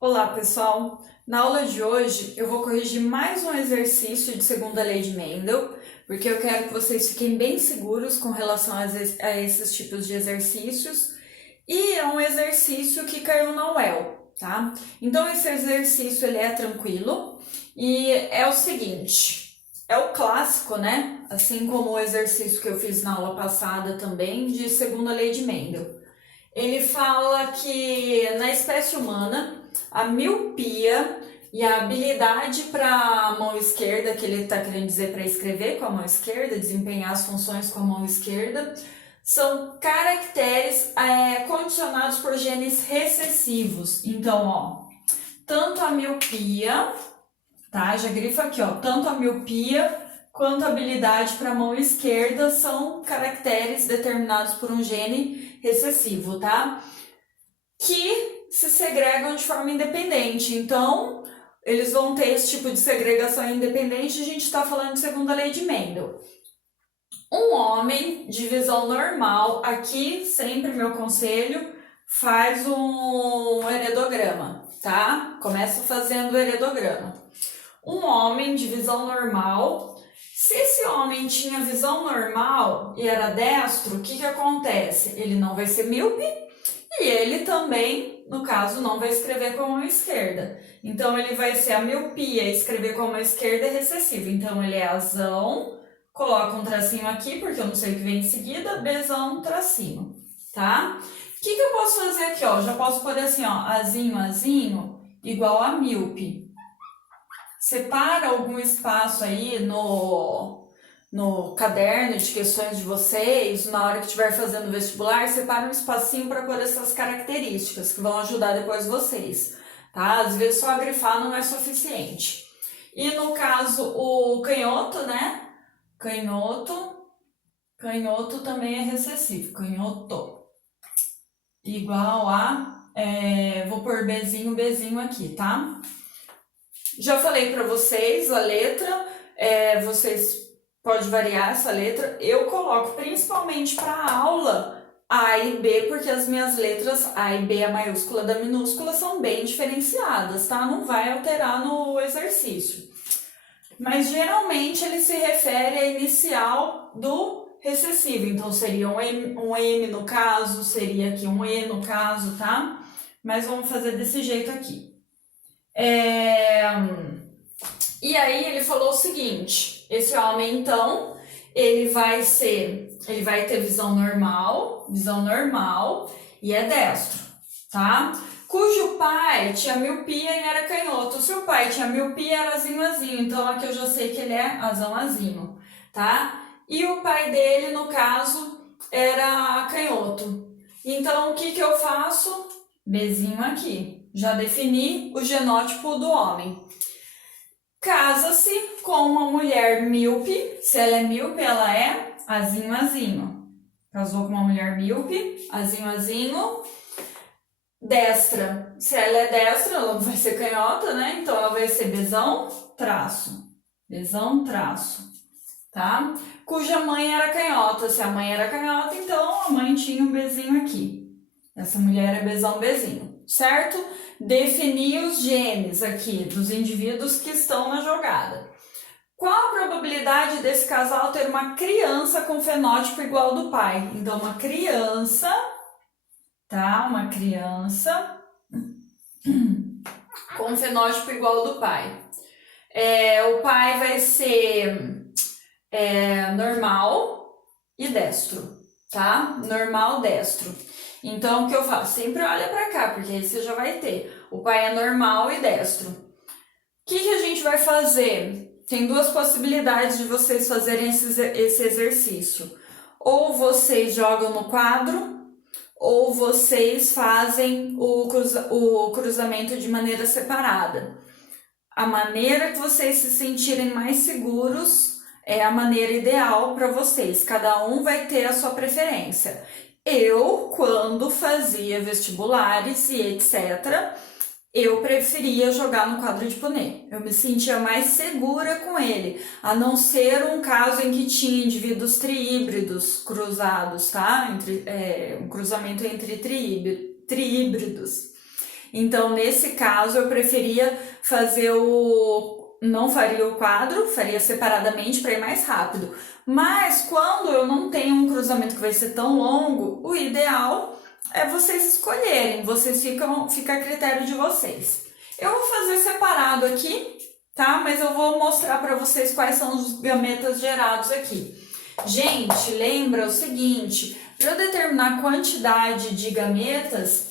Olá, pessoal! Na aula de hoje eu vou corrigir mais um exercício de segunda lei de Mendel, porque eu quero que vocês fiquem bem seguros com relação a esses tipos de exercícios. E é um exercício que caiu na UEL, tá? Então esse exercício ele é tranquilo e é o seguinte, é o clássico, né? Assim como o exercício que eu fiz na aula passada também de segunda lei de Mendel. Ele fala que na espécie humana a miopia e a habilidade para a mão esquerda, que ele está querendo dizer para escrever com a mão esquerda, desempenhar as funções com a mão esquerda, são caracteres condicionados por genes recessivos. Então, ó, tanto a miopia, tá? Já grifa aqui, ó, tanto a miopia quanto a habilidade para a mão esquerda são caracteres determinados por um gene recessivo, tá? Que se segregam de forma independente. Então, eles vão ter esse tipo de segregação independente. A gente está falando de segunda lei de Mendel. Um homem de visão normal, aqui sempre meu conselho, faz um heredograma, tá? Começa fazendo o heredograma. Um homem de visão normal, se esse homem tinha visão normal e era destro, o que acontece? Ele não vai ser míope e ele também, no caso, não vai escrever com a mão esquerda. Então, ele vai ser a miopia, escrever com a mão esquerda é recessivo. Então, ele é azão, coloca um tracinho aqui, porque eu não sei o que vem em seguida, Bzão, tracinho, tá? O que eu posso fazer aqui, ó? Já posso pôr assim, ó, azinho, azinho, igual a míope. Separa algum espaço aí no caderno de questões de vocês, na hora que estiver fazendo vestibular, separa um espacinho para pôr essas características que vão ajudar depois vocês, tá? Às vezes só grifar não é suficiente. E no caso, o canhoto, né? Canhoto também é recessivo, canhoto. Igual a, vou pôr Bzinho aqui, tá? Já falei para vocês a letra, vocês pode variar essa letra. Eu coloco principalmente para a aula A e B, porque as minhas letras A e B, a maiúscula da minúscula, são bem diferenciadas, tá? Não vai alterar no exercício. Mas geralmente ele se refere à inicial do recessivo. Então seria um M no caso, seria aqui um E no caso, tá? Mas vamos fazer desse jeito aqui. E aí ele falou o seguinte, esse homem então, ele vai ter visão normal e é destro, tá? Cujo pai tinha miopia e era canhoto. Se o pai tinha miopia, era azinho, então aqui eu já sei que ele é azão, tá? E o pai dele, no caso, era canhoto. Então, o que eu faço? Bzinho aqui. Já defini o genótipo do homem. Casa-se com uma mulher míope. Se ela é míope, ela é azinho. Casou com uma mulher míope, azinho. Destra. Se ela é destra, ela não vai ser canhota, né? Então, ela vai ser Bzão, traço. Tá? Cuja mãe era canhota. Se a mãe era canhota, então a mãe tinha um Bzinho aqui. Essa mulher é Bzinho, certo? Definir os genes aqui dos indivíduos que estão na jogada. Qual a probabilidade desse casal ter uma criança com fenótipo igual ao do pai? Então, uma criança, tá? Uma criança com fenótipo igual ao do pai. O pai vai ser normal e destro, tá? Normal, destro. Então, o que eu faço? Sempre olha para cá, porque aí você já vai ter. O pai é normal e destro. O que a gente vai fazer? Tem duas possibilidades de vocês fazerem esse exercício. Ou vocês jogam no quadro, ou vocês fazem o cruzamento de maneira separada. A maneira que vocês se sentirem mais seguros é a maneira ideal para vocês. Cada um vai ter a sua preferência. Eu, quando fazia vestibulares e etc., eu preferia jogar no quadro de Punnett. Eu me sentia mais segura com ele, a não ser um caso em que tinha indivíduos triíbridos cruzados, tá? Um cruzamento entre triíbridos. Então, nesse caso, eu preferia fazer não faria o quadro, faria separadamente para ir mais rápido. Mas quando eu não tenho um cruzamento que vai ser tão longo, o ideal é vocês escolherem, fica a critério de vocês. Eu vou fazer separado aqui, tá? Mas eu vou mostrar para vocês quais são os gametas gerados aqui. Gente, lembra o seguinte, para eu determinar a quantidade de gametas,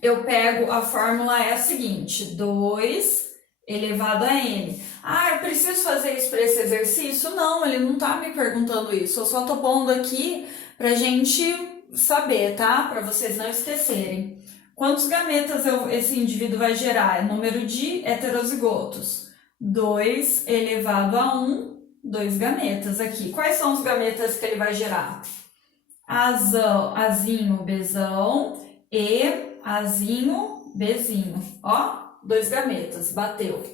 eu pego, a fórmula é a seguinte, 2 elevado a n. Ah, eu preciso fazer isso para esse exercício? Não, ele não tá me perguntando isso, eu só tô pondo aqui pra gente saber, tá? Para vocês não esquecerem. Quantos gametas esse indivíduo vai gerar? É número de heterozigotos. 2 elevado a 1, 2 gametas aqui. Quais são os gametas que ele vai gerar? Azinho, Bzão e Azinho, Bzinho. Ó, 2 gametas, bateu.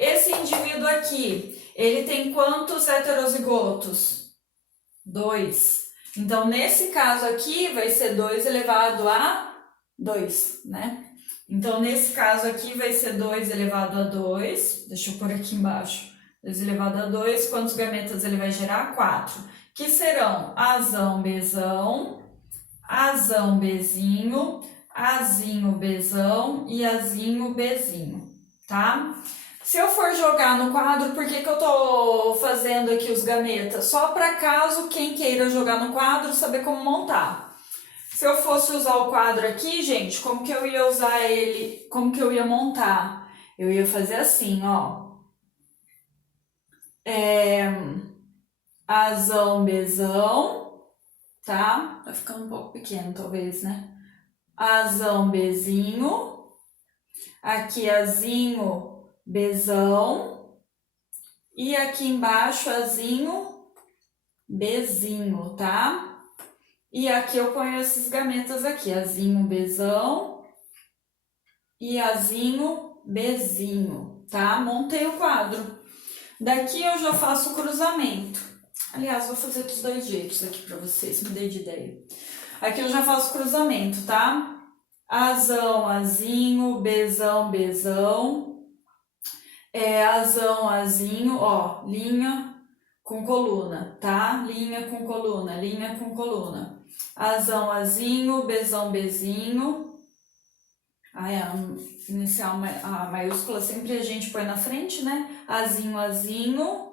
Esse indivíduo aqui, ele tem quantos heterozigotos? 2. Então, nesse caso aqui, vai ser 2 elevado a 2, né? Então, nesse caso aqui, vai ser 2 elevado a 2. Deixa eu pôr aqui embaixo. 2 elevado a 2. Quantos gametas ele vai gerar? 4. Que serão Azão, Bzão, Azão, Bzinho, Azinho, Bzão e Azinho, Bzinho, tá? Se eu for jogar no quadro, por que eu tô fazendo aqui os gametas? Só para caso quem queira jogar no quadro saber como montar. Se eu fosse usar o quadro aqui, gente, como que eu ia usar ele? Como que eu ia montar? Eu ia fazer assim, ó. Azão, Bzão, tá? Vai ficar um pouco pequeno, talvez, né? Azão, Bzinho. Aqui, Azinho, Bzão. E aqui embaixo, Azinho, Bzinho, tá? E aqui eu ponho esses gametas aqui, Azinho, Bzão e Azinho, Bzinho, tá? Montei o quadro. Daqui eu já faço o cruzamento. Aliás, vou fazer dos 2 jeitos aqui para vocês, me dei de ideia. Aqui eu já faço o cruzamento, tá? Azão, Azinho, Bzão, Bzão. Azão, Azinho, ó, linha com coluna, tá? Linha com coluna, linha com coluna. Azão, Azinho, Bzão, Bzinho. Ai, a inicial, a maiúscula sempre a gente põe na frente, né? Azinho, Azinho.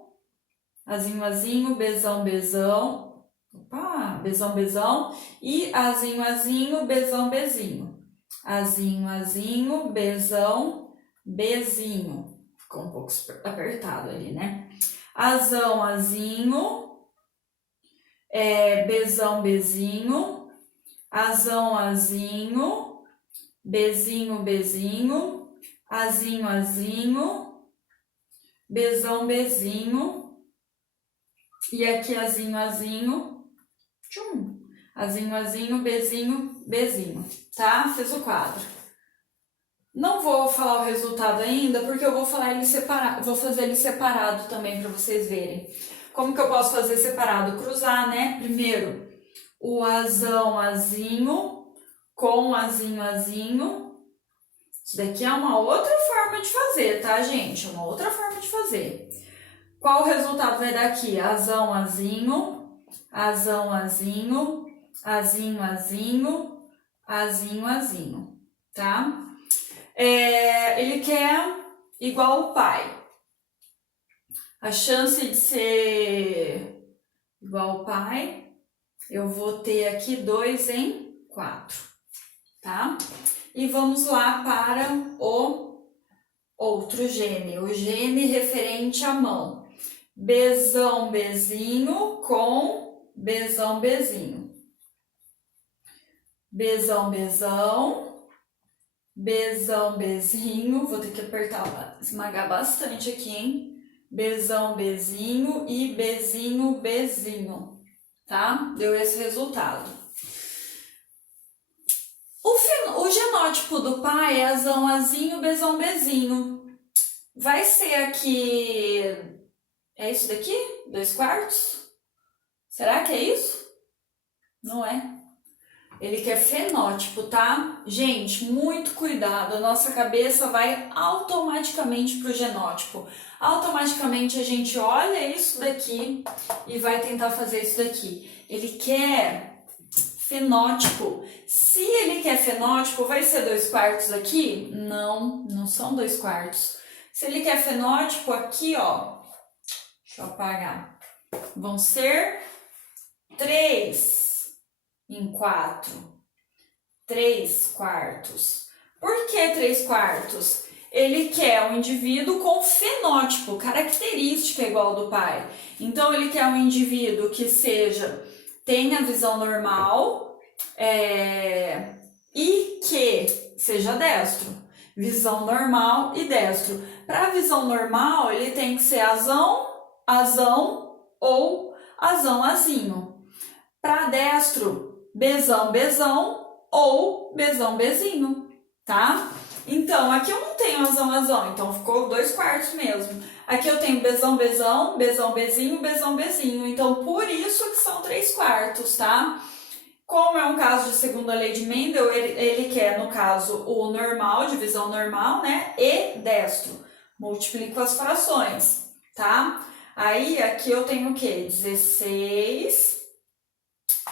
Azinho, Azinho, Bzão, Bzão. Opa, Bzão, Bzão. E Azinho, Azinho, Bzão, Bzinho. Azinho, Azinho, Bzão, Bzinho. Ficou um pouco apertado ali, né? Azão, Azinho, Bzão, Bzinho, Azão, Azinho, Bzinho, Bzinho, Azinho, Azinho, Bzão, Bzinho, e aqui Azinho, Azinho, tchum, Azinho, Azinho, Bzinho, Bzinho, tá? Fiz o quadro. Não vou falar o resultado ainda, porque eu vou falar ele separado, vou fazer ele separado também para vocês verem. Como que eu posso fazer separado? Cruzar, né? Primeiro, o Azão, Azinho, com Azinho, Azinho. Isso daqui é uma outra forma de fazer, tá, gente? É uma outra forma de fazer. Qual o resultado vai dar aqui? Azão, Azinho, Azão, Azinho, Azinho, Azinho, Azinho, Azinho, tá? Ele quer igual o pai. A chance de ser igual o pai, eu vou ter aqui 2 em 4, tá? E vamos lá para o outro gene, o gene referente à mão. Bzão, Bzinho com Bzão, Bzinho. Bzão, Bzão. Bzão, Bzinho, vou ter que apertar, esmagar bastante aqui, hein? Bzão, Bzinho e Bzinho, Bzinho, tá? Deu esse resultado. O genótipo do pai é Azão, Azinho, Bzão, Bzinho. Vai ser aqui, é isso daqui? 2/4? Será que é isso? Não é. ele quer fenótipo, tá? Gente, muito cuidado, a nossa cabeça vai automaticamente pro genótipo. Automaticamente a gente olha isso daqui e vai tentar fazer isso daqui. Ele quer fenótipo. Se ele quer fenótipo, vai ser 2/4 aqui? Não, não são 2/4. Se ele quer fenótipo aqui, ó, deixa eu apagar, vão ser 3/4. 3/4. Por que 3/4? Ele quer um indivíduo com fenótipo, característica igual ao do pai. Então, ele quer um indivíduo que tenha visão normal e que seja destro. Visão normal e destro. Para visão normal, ele tem que ser azão, azão ou azão, azinho. Para destro, bezão, bezão ou bezão, bezinho, tá? Então, aqui eu não tenho azão, azão, então ficou 2/4 mesmo. Aqui eu tenho bezão, bezão, bezão, bezinho, bezão, bezinho. Então, por isso que são 3/4, tá? Como é um caso de segunda lei de Mendel, ele quer, no caso, o normal, divisão normal, né? E destro. Multiplico as frações, tá? Aí, aqui eu tenho o quê? 16.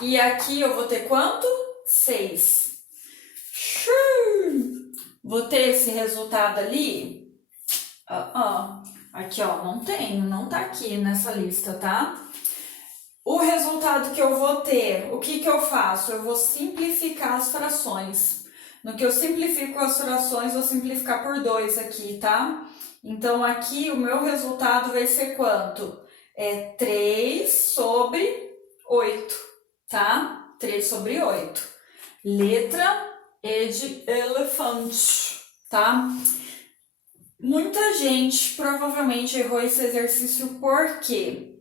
E aqui eu vou ter quanto? 6. Vou ter esse resultado ali? Aqui, ó, não tenho, não tá aqui nessa lista, tá? O resultado que eu vou ter, o que eu faço? Eu vou simplificar as frações. No que eu simplifico as frações, vou simplificar por 2 aqui, tá? Então, aqui o meu resultado vai ser quanto? É 3/8, tá? 3/8. Letra E de elefante, tá? Muita gente provavelmente errou esse exercício porque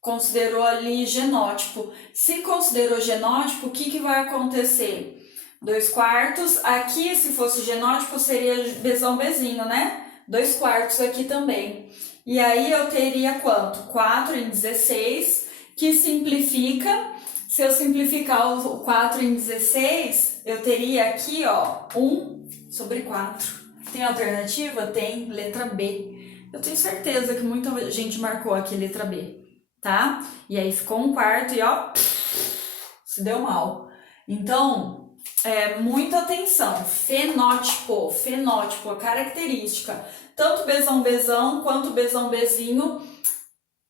considerou ali genótipo. Se considerou genótipo, o que vai acontecer? 2/4, aqui se fosse genótipo seria bezão, bezinho, né? 2/4 aqui também. E aí eu teria quanto? 4/16, que simplifica. Se eu simplificar o 4/16, eu teria aqui, ó, 1/4. Tem alternativa? Tem, letra B. Eu tenho certeza que muita gente marcou aqui letra B, tá? E aí ficou 1/4 e, ó, se deu mal. Então, muita atenção. Fenótipo, a característica. Tanto bezão, bezão, quanto bezão, bezinho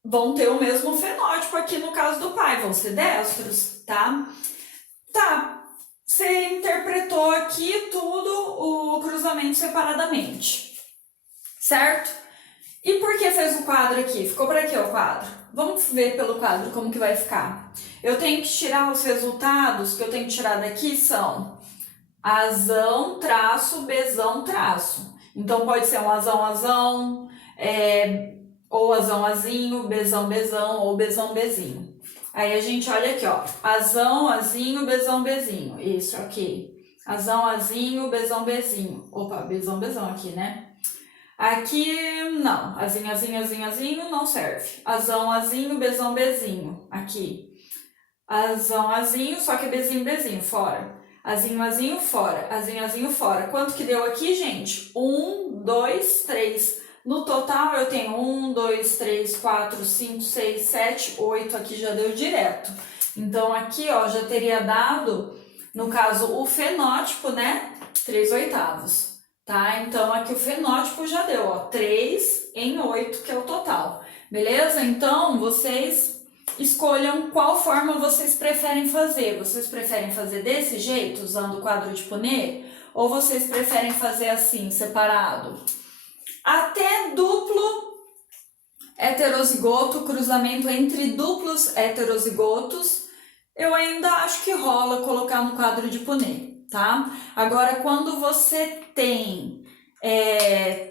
vão ter o mesmo fenótipo aqui no caso do pai, vão ser destros, tá? Tá, você interpretou aqui tudo o cruzamento separadamente, certo? E por que fez o quadro aqui? Ficou para quê o quadro? Vamos ver pelo quadro como que vai ficar. Eu tenho que tirar os resultados que eu tenho que tirar daqui são azão, traço, bezão, traço. Então, pode ser um azão, azão, ou azão, azinho, bezão, bezão, ou bezão, bezinho. Aí a gente olha aqui, ó, azão, azinho, bezão, bezinho. Isso aqui. Azão, azinho, bezão, bezinho. Opa, bezão, bezão aqui, né? Aqui, não. Azinho, azinho, azinho, azinho, não serve. Azão, azinho, bezão, bezinho. Aqui. Azão, azinho, só que bezinho, bezinho, fora. Azinho, azinho, fora. Azinho, azinho, fora. Quanto que deu aqui, gente? 1, 2, 3. No total, eu tenho 1, 2, 3, 4, 5, 6, 7, 8. Aqui já deu direto. Então, aqui, ó, já teria dado, no caso, o fenótipo, né? 3/8. Tá? Então, aqui o fenótipo já deu, ó, 3/8, que é o total. Beleza? Então, vocês escolham qual forma vocês preferem fazer. Vocês preferem fazer desse jeito, usando o quadro de Punnett? Ou vocês preferem fazer assim, separado? Até duplo heterozigoto, cruzamento entre duplos heterozigotos, eu ainda acho que rola colocar no quadro de Punnett, tá? Agora, quando você tem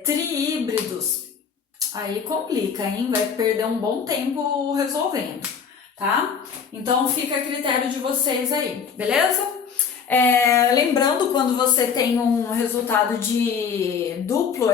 triíbridos, aí complica, hein? Vai perder um bom tempo resolvendo, tá? Então, fica a critério de vocês aí, beleza? Lembrando, quando você tem um resultado de duplo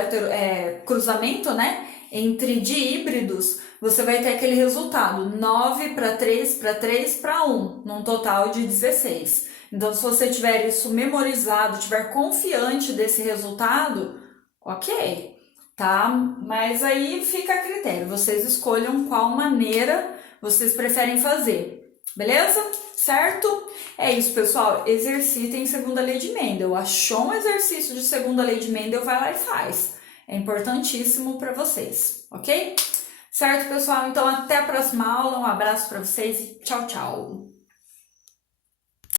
cruzamento, né, entre diíbridos, você vai ter aquele resultado 9 para 3 para 3 para 1, num total de 16. Então, se você tiver isso memorizado, tiver confiante desse resultado, ok, tá? Mas aí fica a critério, vocês escolham qual maneira vocês preferem fazer, beleza? Certo? É isso, pessoal. Exercitem segunda lei de Mendel. Achou um exercício de segunda lei de Mendel, vai lá e faz. É importantíssimo para vocês, ok? Certo, pessoal? Então, até a próxima aula. Um abraço para vocês e tchau, tchau!